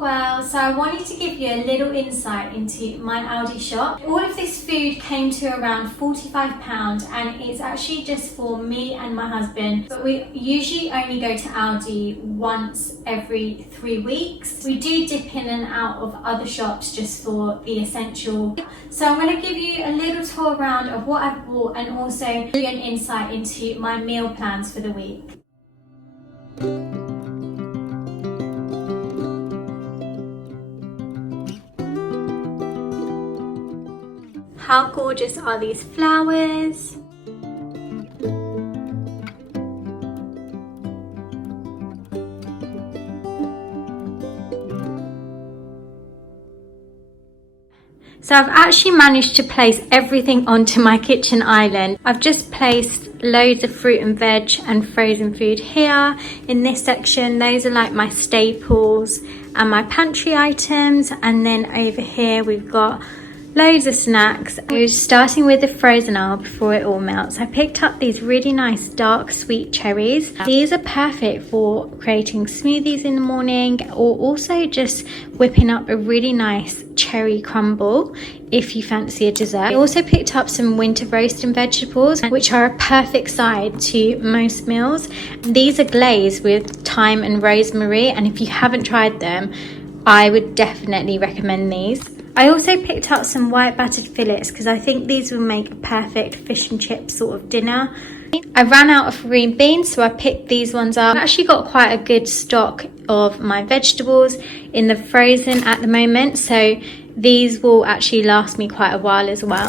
well. So I wanted to give you a little insight into my Aldi shop. All of this food came to around £45 and it's actually just for me and my husband, but we usually only go to Aldi once every 3 weeks. We do dip in and out of other shops just for the essential. So I'm going to give you a little tour around of what I've bought and also give you an insight into my meal plans for the week. How gorgeous are these flowers? So I've actually managed to place everything onto my kitchen island. I've just placed loads of fruit and veg and frozen food here in this section. Those are like my staples and my pantry items, and then over here we've got loads of snacks. We're starting with the frozen aisle before it all melts. I picked up these really nice dark sweet cherries. These are perfect for creating smoothies in the morning, or also just whipping up a really nice cherry crumble if you fancy a dessert. I also picked up some winter roasting vegetables, which are a perfect side to most meals. These are glazed with thyme and rosemary, and if you haven't tried them, I would definitely recommend these. I also picked up some white battered fillets because I think these will make a perfect fish and chip sort of dinner. I ran out of green beans, so I picked these ones up. I've actually got quite a good stock of my vegetables in the frozen at the moment, so these will actually last me quite a while as well.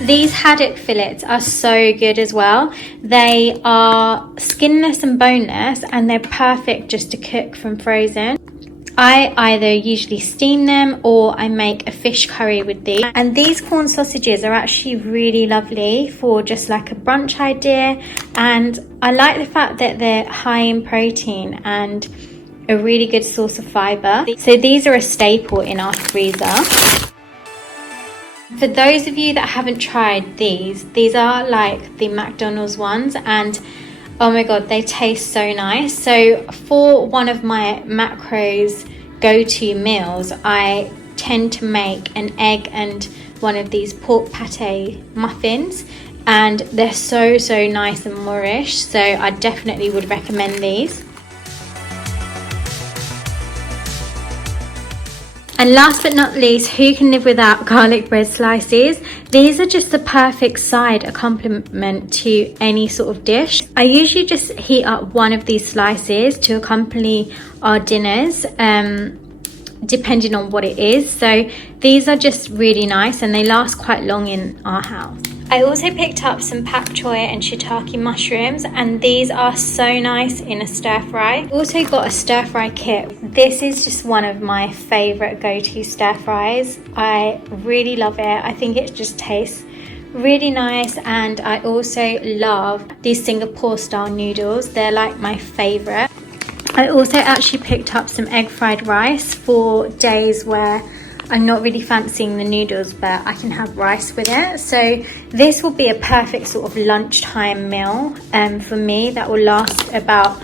These haddock fillets are so good as well. They are skinless and boneless, and they're perfect just to cook from frozen. I either usually steam them or I make a fish curry with these. And these corn sausages are actually really lovely for just like a brunch idea. And I like the fact that they're high in protein and a really good source of fibre. So these are a staple in our freezer. For those of you that haven't tried these are like the McDonald's ones, and oh my god, they taste so nice. So for one of my macros go-to meals, I tend to make an egg and one of these pork pate muffins, and they're so nice and moorish, so I definitely would recommend these. And last but not least, who can live without garlic bread slices? These are just the perfect side accompaniment to any sort of dish. I usually just heat up one of these slices to accompany our dinners, depending on what it is. So these are just really nice and they last quite long in our house. I also picked up some pak choi and shiitake mushrooms, and these are so nice in a stir fry. Also got a stir fry kit. This is just one of my favorite go-to stir fries. I really love it. I think it just tastes really nice, and I also love these Singapore style noodles. They're like my favorite. I also actually picked up some egg fried rice for days where I'm not really fancying the noodles, but I can have rice with it. So this will be a perfect sort of lunchtime meal for me that will last about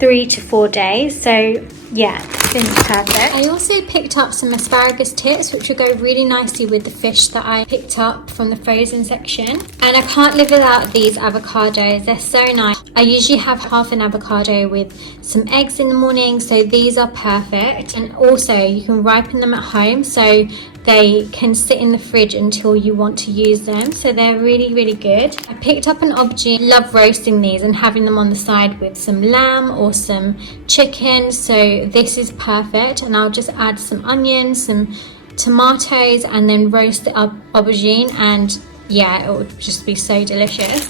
3 to 4 days. So yeah, it's been perfect. I also picked up some asparagus tips, which will go really nicely with the fish that I picked up from the frozen section. And I can't live without these avocados. They're so nice. I usually have half an avocado with some eggs in the morning, so these are perfect. And also you can ripen them at home, so they can sit in the fridge until you want to use them. So they're really good. I picked up an aubergine. Love roasting these and having them on the side with some lamb or some chicken. So this is perfect. And I'll just add some onions, some tomatoes, and then roast the aubergine, and yeah, it would just be so delicious.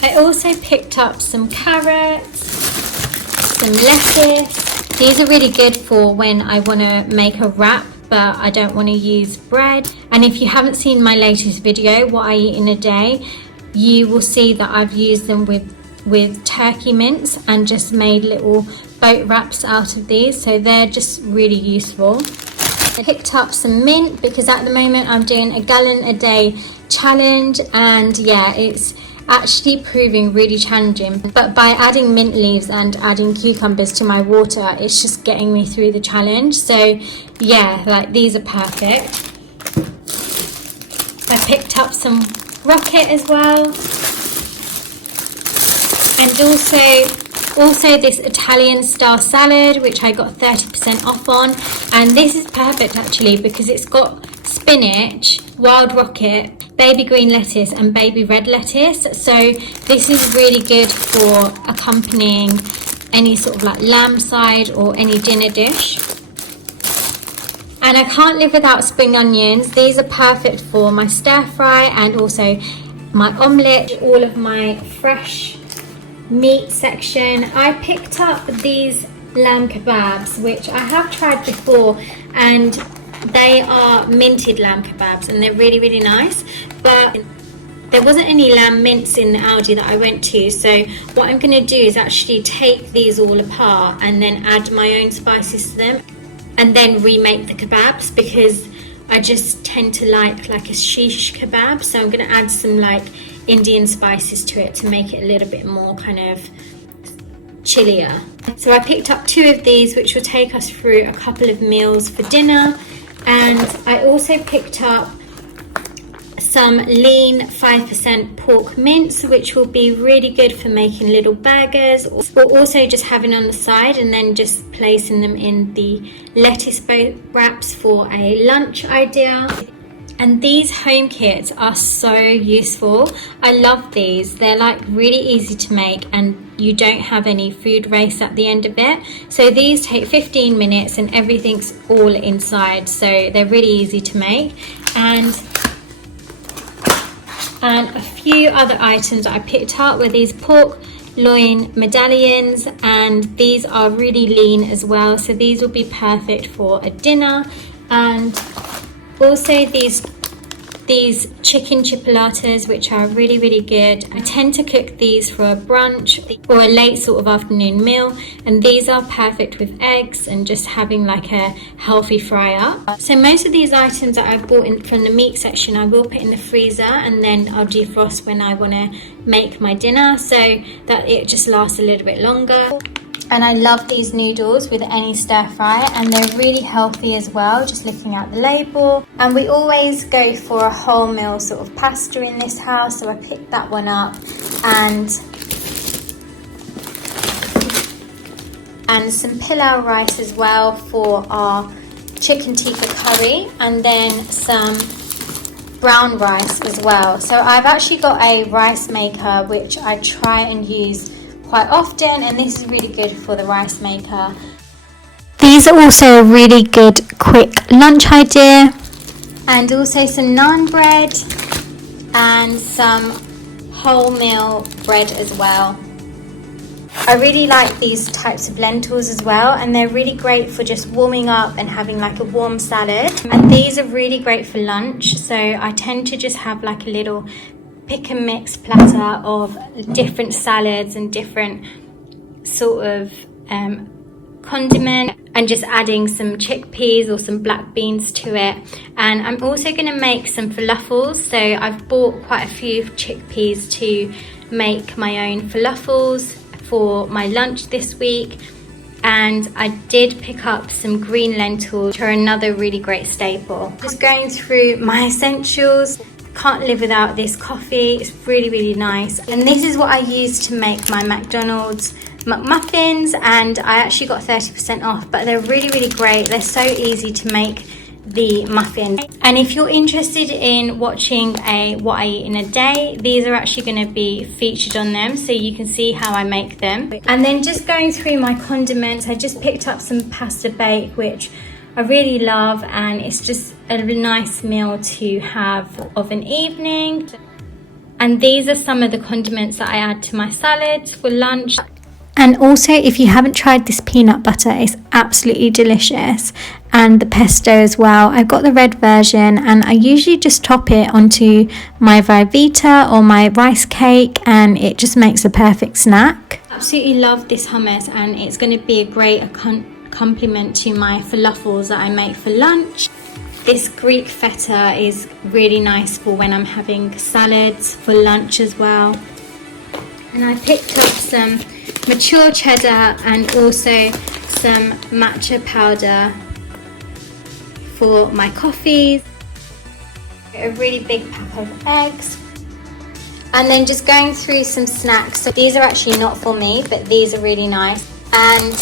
I also picked up some carrots, some lettuce. These are really good for when I want to make a wrap but I don't want to use bread. And if you haven't seen my latest video, what I eat in a day, you will see that I've used them with turkey mince and just made little boat wraps out of these, so they're just really useful. I picked up some mint because at the moment I'm doing a gallon a day challenge, and yeah, it's actually proving really challenging, but by adding mint leaves and adding cucumbers to my water, it's just getting me through the challenge. So yeah, like these are perfect. I picked up some rocket as well, and also this Italian style salad, which I got 30% off on. And this is perfect actually, because it's got spinach, wild rocket, baby green lettuce and baby red lettuce. So this is really good for accompanying any sort of like lamb side or any dinner dish. And I can't live without spring onions. These are perfect for my stir fry and also my omelette, all of my fresh meat section. I picked up these lamb kebabs, which I have tried before, and they are minted lamb kebabs and they're really, really nice. But there wasn't any lamb mince in the Aldi that I went to, so what I'm going to do is actually take these all apart and then add my own spices to them, and then remake the kebabs, because I just tend to like a shish kebab. So I'm going to add some like Indian spices to it to make it a little bit more kind of chillier. So I picked up 2 of these, which will take us through a couple of meals for dinner. And I also picked up some lean 5% pork mince, which will be really good for making little burgers, or also just having on the side and then just placing them in the lettuce wraps for a lunch idea. And these home kits are so useful. I love these. They're like really easy to make and you don't have any food waste at the end of it. So these take 15 minutes and everything's all inside. So they're really easy to make. And a few other items I picked up were these pork loin medallions, and these are really lean as well, so these will be perfect for a dinner. And also these chicken chipolatas, which are really, really good. I tend to cook these for a brunch or a late sort of afternoon meal, and these are perfect with eggs and just having like a healthy fry up. So most of these items that I've bought in from the meat section, I will put in the freezer and then I'll defrost when I want to make my dinner, so that it just lasts a little bit longer. And I love these noodles with any stir fry, and they're really healthy as well, just looking at the label. And we always go for a wholemeal sort of pasta in this house, so I picked that one up, and some pilau rice as well for our chicken tikka curry, and then some brown rice as well. So I've actually got a rice maker which I try and use quite often, and this is really good for the rice maker. These are also a really good quick lunch idea, and also some naan bread and some wholemeal bread as well. I really like these types of lentils as well, and they're really great for just warming up and having like a warm salad. And these are really great for lunch, so I tend to just have like a little pick and mix platter of different salads and different sort of condiment, and just adding some chickpeas or some black beans to it. And I'm also going to make some falafels, so I've bought quite a few chickpeas to make my own falafels for my lunch this week. And I did pick up some green lentils, which are another really great staple. Just going through my essentials. Can't live without this coffee. It's really, really nice. And this is what I use to make my McDonald's McMuffins, and I actually got 30% off, but they're really, really great. They're so easy to make, the muffins. And if you're interested in watching what I eat in a day, these are actually going to be featured on them, so you can see how I make them. And then just going through my condiments, I just picked up some pasta bake, which I really love, and it's just a nice meal to have of an evening. And these are some of the condiments that I add to my salads for lunch. And also, if you haven't tried this peanut butter, it's absolutely delicious. And the pesto as well. I've got the red version, and I usually just top it onto my Vita or my rice cake, and it just makes a perfect snack. Absolutely love this hummus, and it's going to be a great complement to my falafels that I make for lunch. This Greek feta is really nice for when I'm having salads for lunch as well. And I picked up some mature cheddar and also some matcha powder for my coffees. A really big pack of eggs. And then just going through some snacks. So these are actually not for me, but these are really nice. And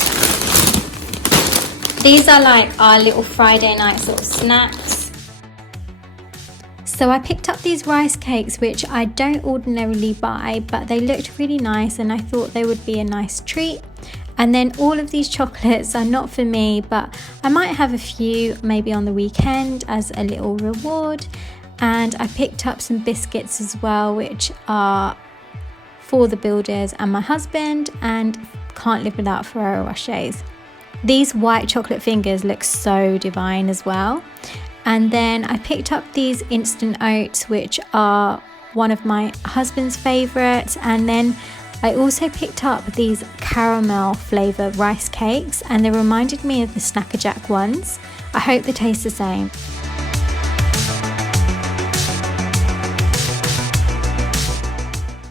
these are like our little Friday night sort of snacks. So I picked up these rice cakes, which I don't ordinarily buy, but they looked really nice and I thought they would be a nice treat. And then all of these chocolates are not for me, but I might have a few maybe on the weekend as a little reward. And I picked up some biscuits as well, which are for the builders and my husband, and can't live without Ferrero Rochers. These white chocolate fingers look so divine as well. And then I picked up these instant oats, which are one of my husband's favorites. And then I also picked up these caramel flavor rice cakes, and they reminded me of the Snacker Jack ones. I hope they taste the same.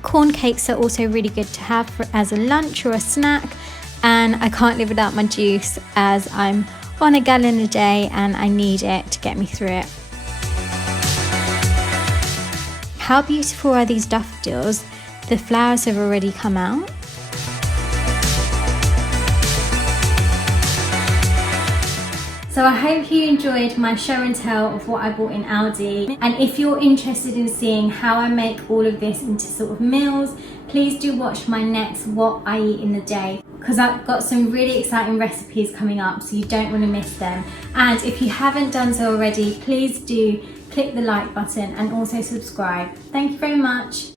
Corn cakes are also really good to have as a lunch or a snack. And I can't live without my juice, as I'm on a gallon a day and I need it to get me through it. How beautiful are these daffodils? The flowers have already come out. So I hope you enjoyed my show and tell of what I bought in Aldi. And if you're interested in seeing how I make all of this into sort of meals, please do watch my next What I Eat in the Day, because I've got some really exciting recipes coming up, so you don't want to miss them. And if you haven't done so already, please do click the like button and also subscribe. Thank you very much.